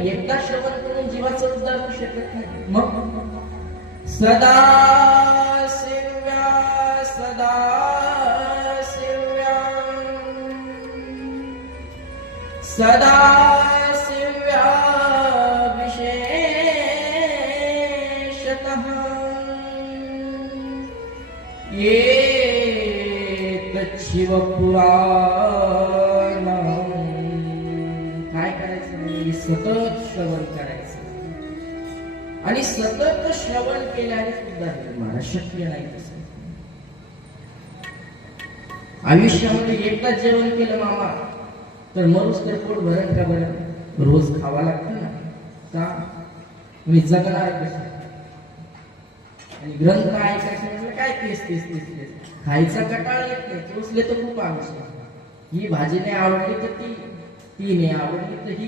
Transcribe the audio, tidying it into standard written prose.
एकदा श्रवण करून जीवाचा उद्धार होऊ शकत नाही. मग सदा शिव्या सदा शिव्या सदा शिव्या विशेषतः एक शिवपुराण. काय करायचं म्हणजे सतत श्रवण करायचं आणि सतत श्रवण केल्याने सुद्धा निर्माण शक्य नाही. तसं आयुष्यामध्ये एकदा जेवण केलं मामा तर मरूस तर पोट भरण का बरं? रोज खावा लागतं ना. का तुम्ही जगणार कसं? आणि ग्रंथ ऐकायचं म्हणजे काय तेच तेच तेच तेच खायचा कटाळा येत नाही. पोचले तर खूप आवश्यक. ही भाजी नाही आवडली तर ती नाही आवडली तर ही